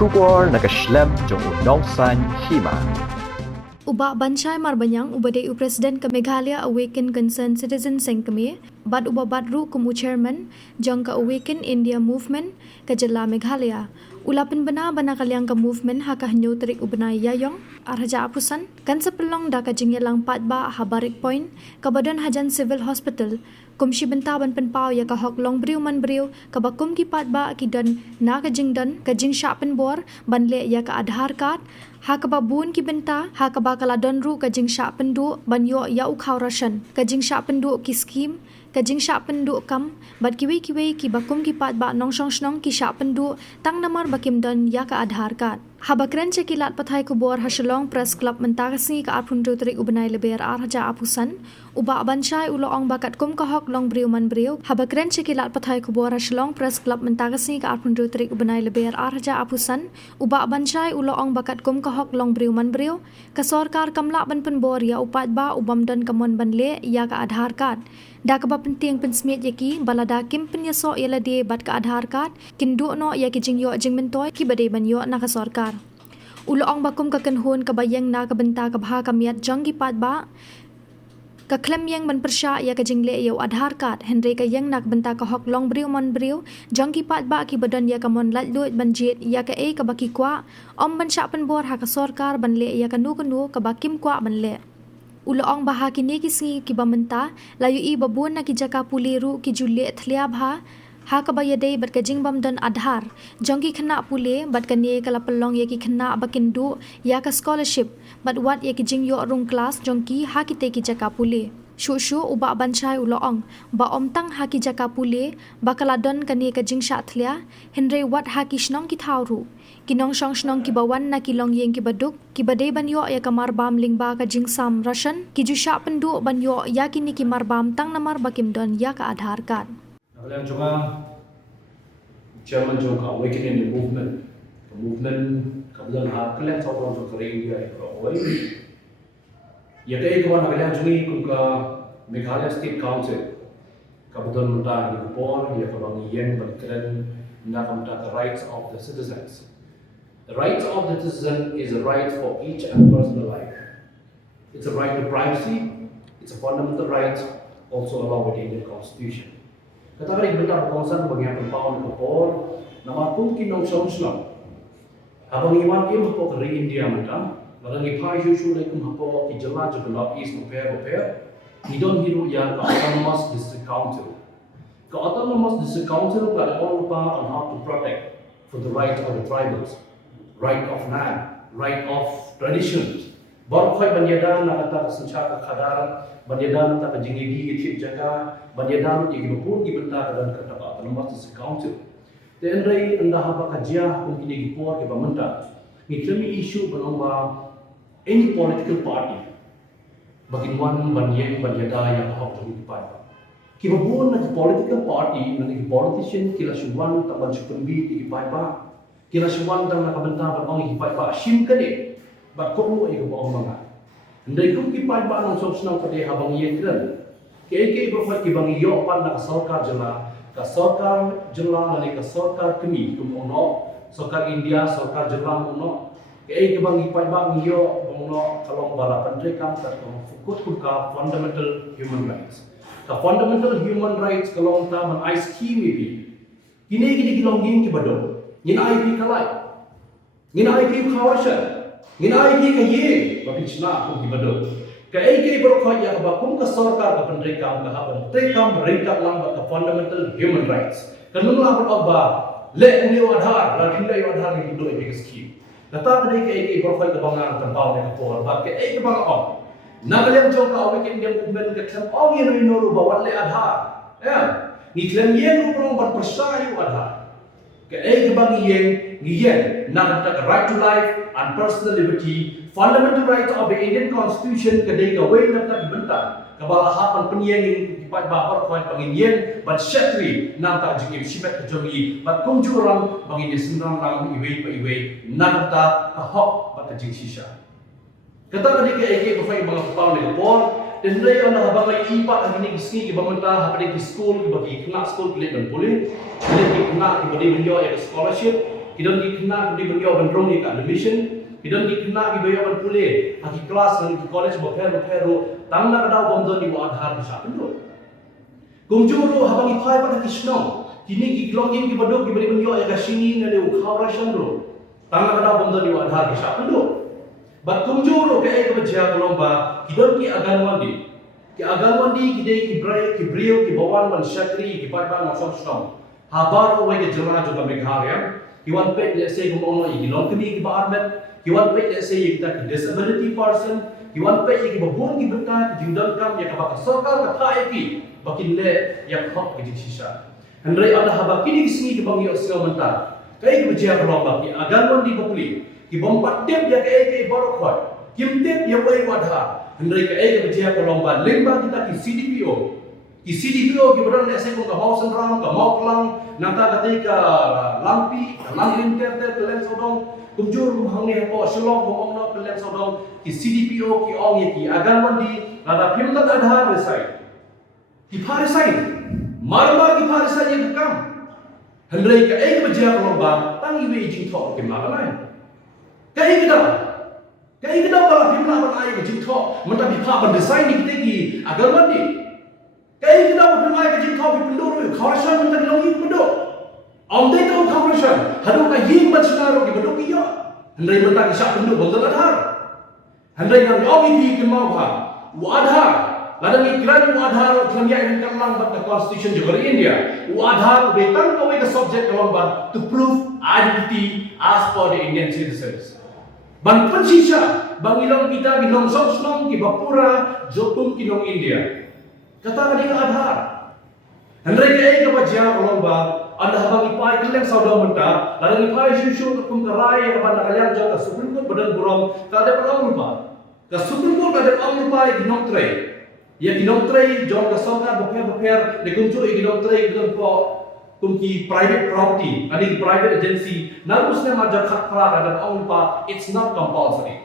Shubor nakaslem jong unongsan hima. Uba bansai marbanyang ubade Presiden ke Meghalaya Awaken Concerned Citizens Sengkeme, bad uba badru kumu chairman jang ka Awaken India Movement ke Jela Meghalaya. Ulapin bana kaliang ka movement haka hanyo terik ubenai yayong arhaja apusan kan sepelong da ka jingyelang patba habarik point kabadan hajan civil hospital kumshi benta ban penpau ya ka hok long briu man briu ka bakum ki patba ki dan na ka jingdan ka jing sha pen bor banle ya ka Aadhaar card ha ka babun ki benta ha ka bakala don ru ka jing sha pen du ban yo ya u khaw rashan ka jing sha pen du ki scheme ka jing sha pen du kam bat kiwi ki bakum ki patba nong shong snong ki sha pen du tang namar bakim dan ya ka Aadhaar card habakren cekilat pathai kubor hasilong press club mentagasi ka apun tu terik ubenai leber arhaja apusan uba bansai ulo ong bakat kum ka hok long briu man briu habakren cekilat pathai kubor hasilong press club mentagasi ka apun tu terik ubenai leber arhaja apusan uba bansai ulo ong bakat kum ka hok long briu man briu ka sorkar kamla ban penbor ya upat ba ubam dan kamon banle ya ka Aadhaar card da ka ba penting pensmiet yaki balada kim penyaso yala de bat ka Aadhaar card kindu no ya ki jing yo jing mentoy ki bade ban yo na ka sorkar ulo ong bakum ka kanhun ka bayang na ka benta ka bha ka miat jang ki pat ba ka klem yang man persya ya ka jingle yo Aadhaar card henry ka yang nak benta ka hok long briu mon briu jang ki pat ba ki badan ya ka mon lat lut banjit ya ka ka baki kwa om ban sha pen bor ha ka sorkar banle ya ka nu ka bakim kwa banle ulo ong baha kini kisngi ki bamenta layu i babun na ki jaka puliru ki julle thlia bha ha ka bayade bat ka jingbam dan Aadhaar jongki khna pule bat ka ne kala pelong ye ki khna bakindu ya ka scholarship bat wat ye ki jing yo rung class jongki ha ki te ki jaka pule shu uba bansai ulo ong ba om tang ha ki jaka pule bakala don ka ne ka jing sha thlia henry wat ha ki snong ki thawru kinong shong snong ki bawan na ki long yeng ki baduk ki bade ban yo ya kamar bam ling ba ka jing sam rashan ki ju sha pendu ban yo ya ki ni ki mar bam tang namar bakim don ya ka Aadhaar card Kalian cuma Chairman Jong Awaken in the movement kemudian kalian tahu orang tu India itu ya kayak kawan kalian cumi kuka Meghalaya State Council kemudian mentah di Kupor ya kabang yen berkeren nak mentah the rights of the citizens. The rights of the citizen is a right for each and personal life. It's a right to privacy. It's a fundamental right also allowed in the Constitution. Kata kali benda berkongsan bagi yang berpawan Kupor, nama pun kinong song. Abang iwan kim hapo kari India mata, barang ipai shushu lai kum hapo ki jala jala east repair. Hidon hiru yang ka Autonomous District Council. Ka Autonomous District Council pada all lupa on how to protect for the right of the tribals, right of land, right of traditions. Baru koi banyadan na kata sencha ka khadaran, banyadan ta ka jingigi ki jaga, banyadan ki gipun ki benta dan kata Autonomous District Council. Dan rai anda haba kajiah kung kini gipor ke pamenta. Ngitlami issue banamba any political party. Baginwan banyeng banyada yang hok jumi kipai. Kibabun na political party na ni politician kila suwan taban sukunbi kipai ba. Kila suwan tang nakabenta ba ong kipai ba sim kani. Ba ko ay ko ong mga. Ndai kung kipai ba nang sok snang pade habang yetran. Kay profit kibang iyo pan na sarkar jela. Ka sarkar jela na ka sarkar kami kum ono sarkar India sarkar jela ono. Kay kibang kipai ba iyo ono kalong bala pantri kam ta fukut ka fundamental human rights. Ka fundamental human rights kalong ta man ice scheme bi. Kini kilong gin ki bado. Ngin IP kalai. Ngin IP khawashan. Ngin IP ka ye bagi chna ko ki bado. Ka AK berkhoi ya ba kum ka sarkar ka pantri kam ka haban. Tri kam ringkat lang ba ka fundamental human rights. Kanung lang ba le unyo Aadhaar la thinda yo Aadhaar ni do ek scheme. Kata tadi ke AK berkhoi ka bangang tampau ne ko ba ke ek bang on. Nagalian jong ka Awaken India movement ka klam og yeno inoru ba wale Aadhaar. Ya. Ni klam yen ru bar persayu Aadhaar. Ke ek bang yen nak the right to life and personal liberty, fundamental right of the Indian Constitution kadai ka way nak dibenta kabala hapan penyeng kipat ba point pangin but shatri nang ta jingim simet jogi but kumjurang bangin senang lang iwe nak ta ka hok ba ka jing shisha kata tadi ke ek ko fai mga papaw ni Kupor dan ray on habang ay ipa ang ni ski ki bamenta hapade ki school ki bagi kena school ki dan pulih ki kena ki bagi menjo scholarship Hidon di kena di beliau bendrong di admission, hidon di kena di beliau berpulih, haki kelas dan di college berperu, tangna kadau bomdon di wadhar di sapendo. Kumjuru habang ipai pada kisno, kini ki login ki badok ki beli beliau ya kasini na de ukhawra shandro. Tangna kadau bomdon di wadhar di sapendo. Bat kumjuru ke bejia lomba, hidon ki aganwandi. Ki aganwandi ki de ki brio ki bawan man syakri ki padban masuk snom. Habar uwe ke jela juga Meghalaya. Kiwan pet let's say kumono igilong kami kibarmet. Kiwan pet let's say kita disability person. Kiwan pet iki babun ki berkat jindal kam ya kabaka sarkar ka thaiki bakin le ya khop ki sisa. Handrai ada haba kini kisni ki bangi osio mentar. Kai ki bejia lomba ki aganwan di bapuli. Ki bompat tep ya kai borokhot. Kim tep ya wai wadha. Handrai kai ki bejia lomba lemba kita ki CDPO. Ki CDPO ki berang let's say ko ka mau senram ka mau kelang nata ketika lampi langin ter kelen sodong kumjur kumhangi ko shalom kumongno kelen sodong ki CDPO ki ong ki agan mandi lada pimtat adhar resai ki parisai marma ki parisai ye kam hendrai ka ek bajia lomba tangi we jing thok ki malanai kai kita bala pimna ban ai ki jing thok menta bi pha ban design ni ki agan mandi kai kita pimna ki jing thok bi pendoro kharashan menta ki longi pendoro Amdai kau kawasan, haduk ka ying machinaro ki baduk iyo. Handai mentang isyak penduk banggal adhar. Handai nang OBP ki mau ha. Wadhar, ladang ikran wadhar klamya ini kalang bat the constitution juga di India. Wadhar betang kau ke subject kalang bat to prove identity as per the Indian citizens. Ban pensisa, bang ilong kita ki nong song ki bapura jotung ki nong India. Kata ka adhar. Handai ka bajia kalang bat anda habang ipai keleng saudara menta, lalu ipai syushu kum kerai kepada kalian jaga Supreme Court badan burung, kada pada lupa. Ke Supreme Court kada lupa ginong tray. Ya ginong tray jaga saudara beper dikuncu ginong tray dengan po kumki private property, ani private agency. Narusnya majak hak kada lupa. It's not compulsory.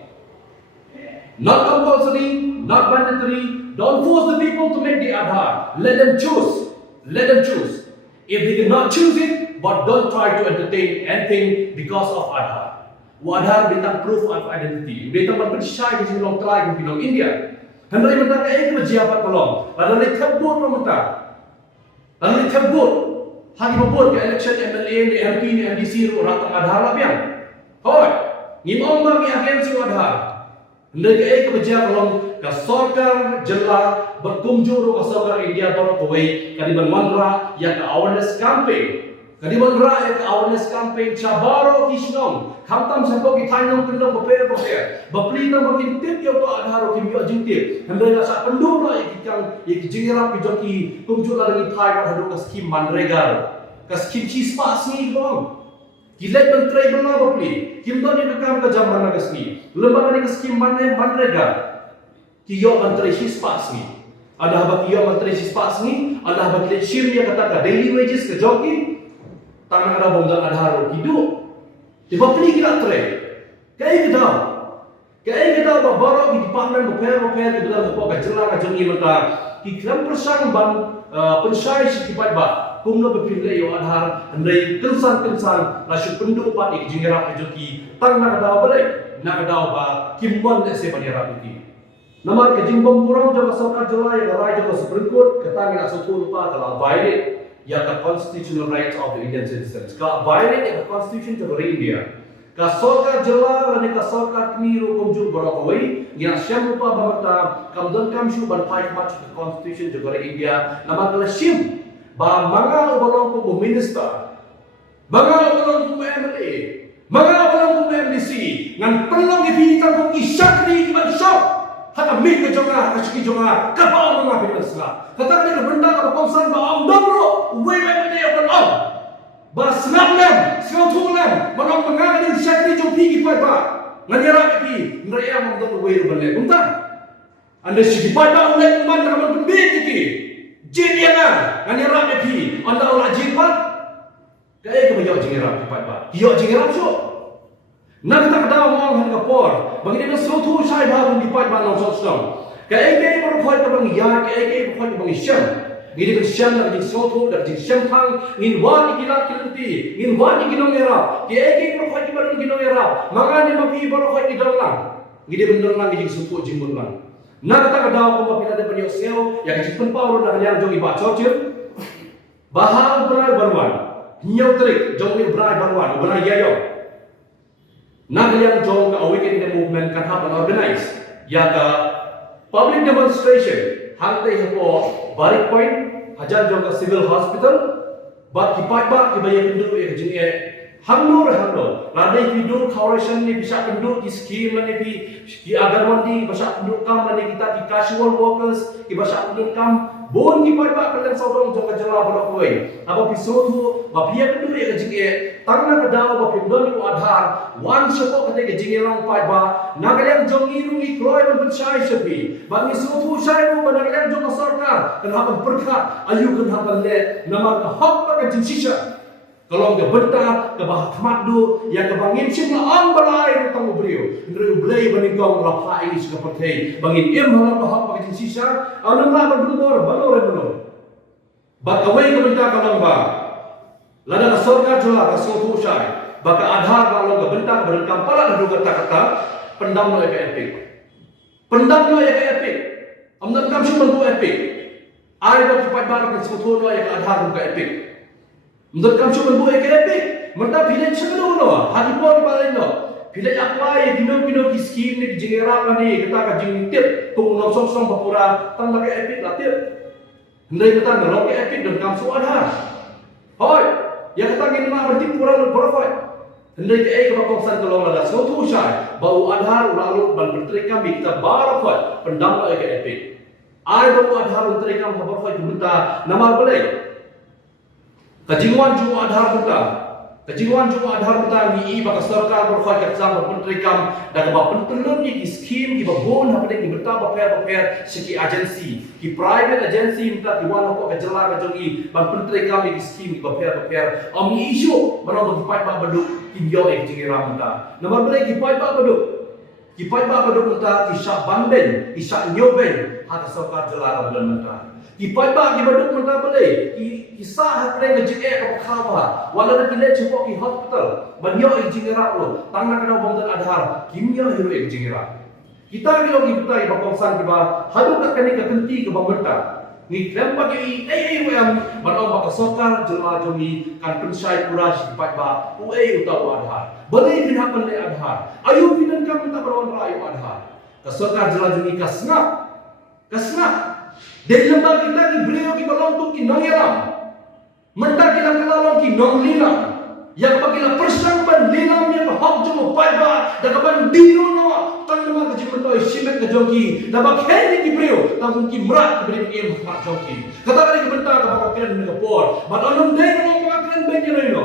Not compulsory, not mandatory. Don't force the people to make the Aadhaar. Let them choose. Let them choose. If they cannot choose it, but don't try to entertain anything because of Aadhaar. Aadhaar bintang proof of identity. Bintang berpercaya di sini long try di pinong India. Hendai mentang ke berjiapat pelong. Lalu ditebut pemerintah. Lalu ditebut. Hagi membut ke election MLA, MP, MDC ratang Aadhaar lah biang. Hoi, ngimong bagi agensi Aadhaar. Hendai ke berjiapat pelong. Kasarkar jela berkunjung ke kasarkar India baru kawai kadiban mandra yang ke awareness campaign kadiban ra yang ke awareness campaign cabaro kisnom khamtam sampo ki thainong pendong beper bapli tam bakin tip yo to adharo kim yo jingtip hendai sa pendung ra yang jingira pi joki kunjung la ngi thai ka hadu ka skim manregar ka skim chispas ni bong Gilek menteri benar bapli kim do ni kam ka jamban ka skim lembaga ni ka skim manregar Kiyo menteri sispas ni, ada habak kiyo menteri sispas ni, ada habak kilet shim dia kata daily wages ke joki, tangan ada bongdang ada haru hidup. Tiba peli kita tre, kayak kita baru di department repair di dalam buku kajelah kajengi mereka, iklan persang ban pensai sekipat ba, kumno berpindah yo adhar, andai kensan lasu penduk pat ikjingerap joki, tangan ada balik, nak ada ba kimon ese panirap itu. Namar ke jimbang kurang jaga sarkar jelai garai jaga Supreme Court ketangin asal lupa kalau violate ya ke constitutional rights of the Indian citizens. Kalau violate ya ke constitution jaga India. Ka sarkar jelai dan ka sarkar kmiru kumjur barakawai yang syam lupa bamata kamdan kamshu ban fight much the constitution jaga India. Namar kala syim ba mangal ubalong ko minister. Mangal ubalong ko MLA. Mangal ubalong ko MDC. Ngan pelong dipitan ko isakri kiman syok. Hata min ke jonga, kashiki jonga, kapal mga pinasla. Hata ni benda ka konsan ba ang dobro, way ni apan ang. Ba snap lem, snap lem, manong mangalan syakri jong pigi pa. Nganyara pi, nraya mong do way bale. Unta. Anda sigi pa ulit man ka man pembit iki. Jin yana, nganyara pi, anda ula jin pa. Kaya ka bayo jingira pa. Hiyo jingira so. Nak tak tahu orang hendak kapor. Bagi dia sesuatu saya baru dipat bangun sosok. Kaya baru kau itu bang ya, kaya baru kau itu bang Islam. Ngidi bersiam nak jing soto dak jing siam thang ngin wan ikilat kilti ngin wan ikinong era ki eki berkhoi ki barun kinong era mangani mapi berkhoi ki dalang ngidi bener lang jing suku jing bunlang na kata kadau ko mapila de penyo sel yang jing penpau ro yang jong iba chorchil bahal berai barwan nyau trik jong ni berai barwan berai yayo na yang jong ka awaken the movement kan happen organize ya ka public demonstration hangte hapo balik point hajar jong ka civil hospital bat kipat ba kibaya pindu e jing e hamnur radai pindu coalition ni bisa pindu ki scheme ni ki agar mandi bisa pindu kam ni kita ki casual workers ki bisa pindu kam bon ki pai kalian saudong jong jela bodo koi apa pisotu ba pia pindu e jing e tangna ka daw ba pindu ni adhar wan soko kate ke jing lang pai ba nagalian jong irung i kroi ban chai sepi ba ni sotu chai ro ba nagalian jong sarkar kan haban perkhat ayu kan haban le nama ka hak ka jing sisa kalau ke bentar ke bah khamadu yang ke bangin simla ang balai tang brio ndre ublei baningkong lapai suka perthei bangin im halam hak pakai sisa anam la bandulor balor ba kawai ke bentar kalang ba lada ka sarkar jula ka sotu syai ba ka adhar kalau ke bentar berengkam pala dah kata pendam no ke epic pendam no ke epic amnam kam syum tu epic ai ba kipat bar ke sotu no ke adhar ke epic Menurut kamu cuma buat epic, mereka pilih cendol loh, hari pun paling loh. Pilih apa yang bino di skim ni jengerap ni, kita kaji tip, tunggu nong song papura, tang lagi epic lah tip. Hendai kita ngelong epic dan kamu sudah ada. Hoi, yang kita ingin berarti kurang berapa? Hendai ke bakongsan tolong ada suatu usai, bau adhar lalu berteriak kami kita berapa pendam lagi epic. Ai bau adhar berteriak kami berapa juta nama boleh. Kajingwan juga adhar buta ni baka sarkar berkhoi kerjang bermenteri kam dan ba pentelun ni skim ki babon ha pada ki berta baper siki agensi ki private agensi minta ki wan ko kajela ka jongi ban penteri kam ni skim ki baper ami isu mano ba ba badu ki yo ek jingira minta nomor bele ki pai ba badu minta ki syak banden ki syak nyoben ha sarkar jela bulan minta ki pai ba ki badu minta bele kisah hakre ngejek ka khawa wala na kile chepok ki hospital banyo ek jingira lo tangna kana bomdan adhar kimya hero ek jingira kita bilo kita ba kongsan ba hadu ka kani ka kenti ka bamenta ni krempa ki wam bano ba ka sokar jela jomi kan pensai pura si pai ba utau adhar bale bin hapan le adhar ayu binan kam ta baron rayu adhar ka sokar jela jomi kasna dari lembaga kita ki beliau ki balontung ki nangeram Mentak kita kelalong ki nong lilam yang pagila persangban lilam yang hak jemo paiba da kaban dino no tang nama ka jimento simet ka joki da ba kheni ki brio tang ki mrat ki brio em hak joki kata kali ki bentar ka ba kren ka por ba onom dei no ka kren ben no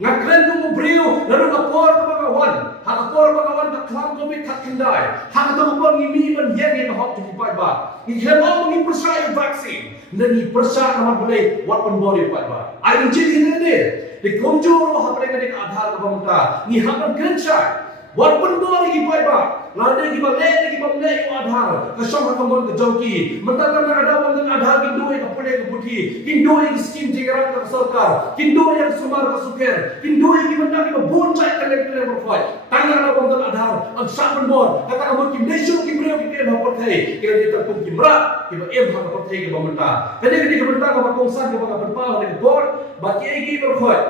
ngakren ko brio lalu ka por ka ba wan hak por ka wan ka klam ko bi kat kindai hak to ko ni mi ban yen ni hak joki paiba ni hemo ni persai vaksin Nani persa nama boleh walaupun body buat bah. Air jadi ini di komjur apa mereka di adhar kebangunan. Ni hakan kencai. Walaupun body buat bah. Lalu kita lagi adhar. Kesam hakan ke joki. Mentara ada bangun adhar kindu yang kepulih kebuti. Kindu yang skim jengeran ke sarkar. Kindu yang sumar ke suker. Kindu yang kita boncai kalian berkuat. Tangan ada bangun adhar. Ansapun bor. Kata kamu kim desu kim beliau kita dapat hai. Kira kita kum kimra. Kita hak dapat hai ke pemerintah. Jadi ketika pemerintah ke kongsan ke berpau dengan bor. Bagi egi berkuat.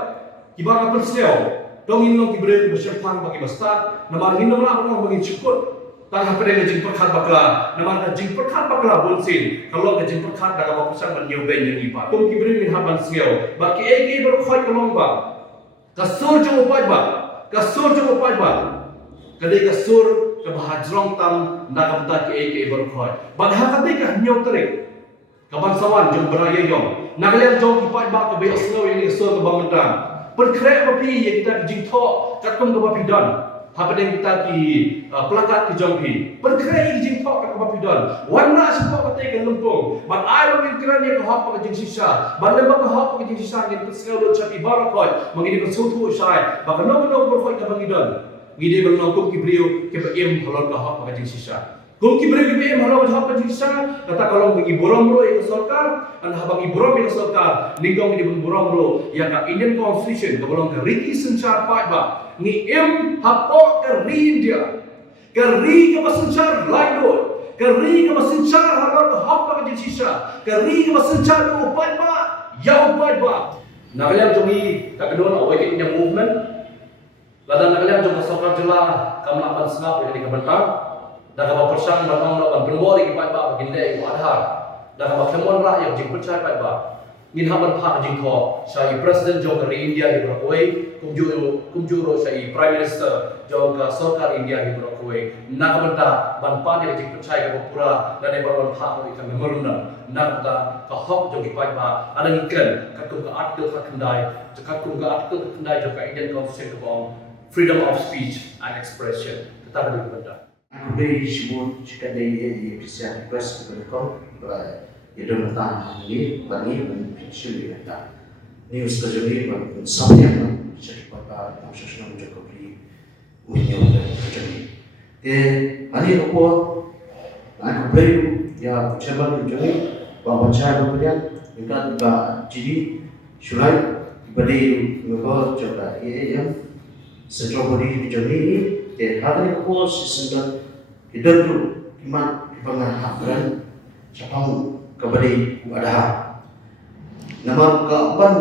Kita bersel. Dong inong ki beri bersyukur bagi besar, nama inong lah orang bagi syukur. Tang apa dengan jing perkat bakla, nama jing perkat bakla bonsin. Kalau ke jing perkat dah kamu pusang menyoben yang iba. Tung ki beri min haban siau. Bagi egi berkhoi kelong ba. Kasur jo upai ba. Kadai kasur ke bahajrong tam nak kapta ki egi berkhoi. Bagi hakati ke nyau terik. Kabansawan jong beraya yong. Nagalian jong ki pai ba ke be oslo yang kasur ke bangunan. Berkerek bapi yang kita jingtok katung ke bapi dan apa yang kita ki pelakat ke jongpi berkerek jingtok ke bapi dan warna sebab kata ke lempung ban ai bagi keran yang hak ke jing sisa ban lembak ke hak ke jing sisa yang pesel lo capi barakoi mengini bersutu usai bahkan no berkoi ke bagi dan ngide berlaku ki beliau ke em halal ke hak ke jing sisa Gumki beri BPM harap jawab penjisa kata kalau bagi borong ro ke sarkar an habang iborong ke sarkar ninggong ini pun borong ro ya ka Indian Constitution ke bolong ke riki sencar pai ba ni hapo ke India ke ke sencar lain do ke ke sencar harap ke hapa ke jisa ke ke sencar do pai ba ya pai ba nakalian jogi ka kedua awaken India movement ladan nakalian jong sarkar jela kamlapan snap ini ke bentar dah kapal persang datang nak berbuat lagi pada baginda yang adhar dah kapal kemuan rakyat jing percaya pada min haban pak jing ko saya presiden jong dari India di Brokoi kumjuro saya prime minister jong ke sarkar India di Brokoi nak benda ban pan yang jing percaya ke pura dan yang berban pak itu memoruna nak benda ke hok jong pada ada ikan katung ke artikel kendai katung ke artikel kendai jong ke Indian Constitution ke freedom of speech and expression tetap di benda. Aku dari semua jika dari bisa request kepada kau, ia dah datang ini, bagi menjadi datang. News terjadi, sampai bisa dipakai maksudnya menjaga beli minyak dan terjadi. Hari aku beri ya coba terjadi bahawa saya kemudian kita jadi sulai beri mereka coba yang strawberry terjadi ini. Hari aku sesudah kita tu iman pengahapran sapang kepada ada nama kapan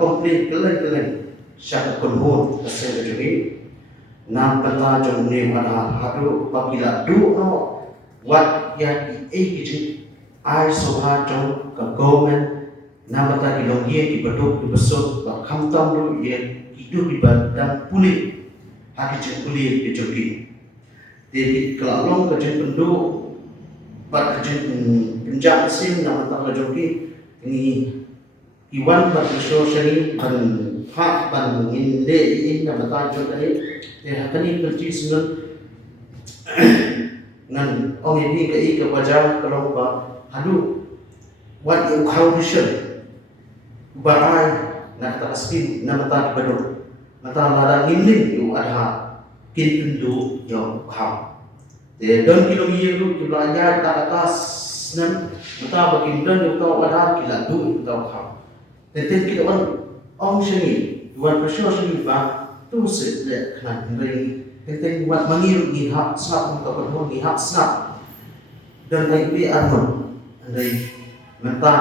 komplit kelen syak konhon asal jadi nam peta jong ni ada hadu pakila du no wat ya kijin ai soha jong ka government nam peta kilongie di beduk di besok ba khamtam du ye hidup di badan pulih haki jeng pulih di jogi jadi kalau kerja penduduk, pada kerja penjak mesin nak mentang joki ini iwan pada sosial dan hak dan inde ini nak mentang joki ini kini kerja semua dengan orang ini ke wajah kalau hadu what you condition barai nak tak spin nak mentang beduk mentang ladang ini you ada kin pintu yang kham. Dan kilometer itu jumlahnya di atas 6 mata bagi dan itu ada kila tu itu kham. Dan kita orang sini buat proses sini bah tu sedek kan dari kita buat mengirut ni hak snap untuk berbuat ni hak snap dan dari armon dari mata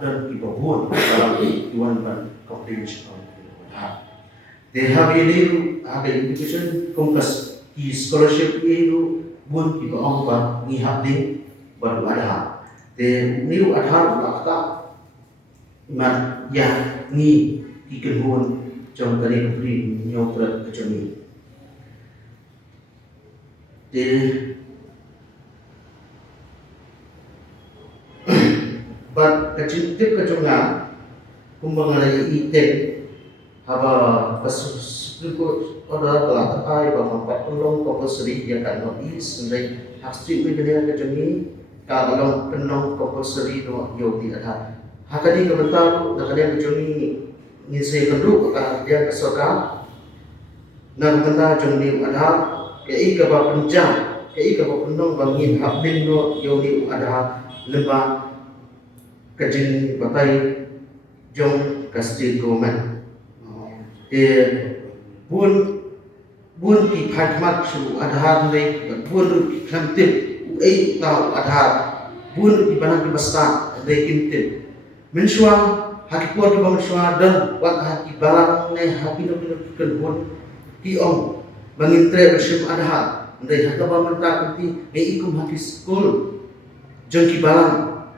dan kita buat dalam tuan ban comprehension. They have a education compass di scholarship itu pun kita orang ngihap ding baru ada. They new ada kata iman ya ni ikan trong tadi beri nyokrat macam ni. But kecil kejongan kumbangan item haba kasus itu ada telah terkait bahwa 40 compulsory yang kan notis dari hasil begini kerja ni kalau penuh compulsory no yogi ada hakani kebentar nakalian kerja ni ngisi kedua dia kesokan dan kebentar kerja ni ada kei ke penjang kei ke penuh bangin habin no yogi ada lembah kerja batai jong kasih government buôn kỳ phạt mặt sự adhar này buôn kỳ kham tip ấy tao adhar buôn kỳ banang kỳ basta đây kim tip min suang haki kuat bang suang dan wat haki balang ne haki no ken buôn ki om bangin tre bersim adhar đây haka ba menta kunti ei ikum haki school jeng ki balang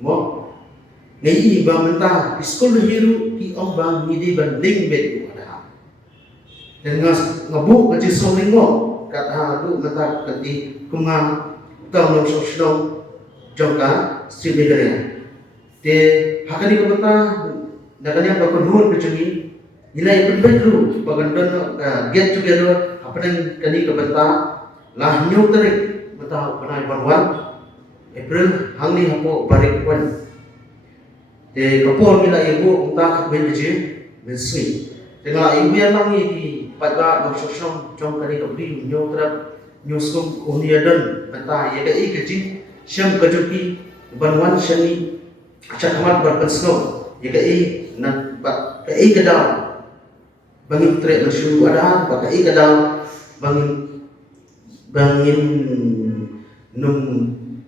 mo nei ba menta school hiru ki om bang ngidi banding bet dan ngabuk kerja solingo kata tu mata kati kumang tahu nom sosdom jangka sibegere te hakani ko mata nakanya ba konhon kecuni nilai berbeda bagan don get together apa yang kani ko mata lah nyu tarik mata panai banwan April hangni hapo barik wan te kapor mila ibu unta beje mensui dengan ibu yang langi di pada maksudnya jom kali kebeli nyo terap nyusuk uniadan bata ya kai kecing syam kajuki banwan shani chakmat berpensno ya kai na kai kedau bangin tre bersyuku ada kai kedau bangin num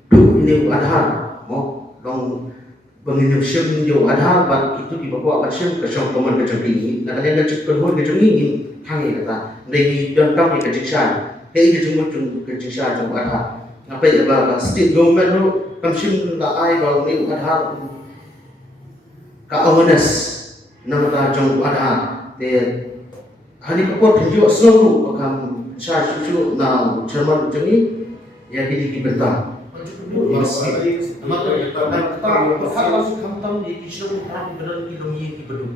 du ini ada mau dong bangin syam yo ada bak itu di bawah syam ke syam koman kajuki na kalian kajuk kedua kajuki ini hangi kata dari dan kami kejiksan cái chúng cái chính sách trong ăn hàng, bây giờ là state government nó cầm xin là ai vào nếu ăn hàng, cả awareness nằm ở trong ăn hàng, thì hari kapot penjual selalu akan saya susu na cerman macam ni, ya jadi kita. Maka kita kalau kamu di kisah orang benar kilometer di bedu.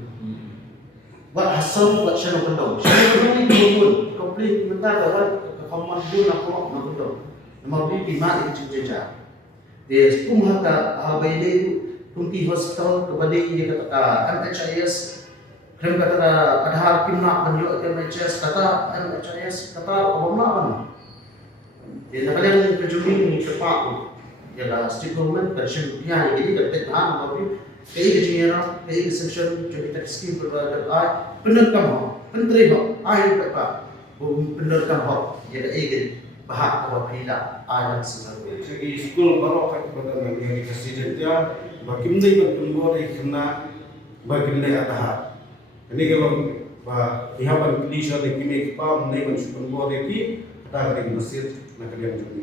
Buat hasil buat channel pendau. Channel ini pun komplain bentar orang kawan pun aku nak betul. Nama bibi mak itu jeja. Dia kumhaka habaile kunti hospital kepada dia kata NHIS krem kata ada kimna banyak NHIS kata NHIS kata apa mana. Dia nak kalian kejumi ni cepat. Dia dah state government version dia jadi dekat tahan tapi kei kejiara kei section jadi tax scheme berada ai penerkam ho menteri ho ai apa penerkam ho ya kei bahak apa pila ai dan sebenarnya segi school baru kan kepada yang presiden dia bakim dai bertumbuh dari kena bakim dai atah ini kalau bah ihaban klisha de kimi pa menai ban sukan bo de ki kata kali masjid nak kalian jadi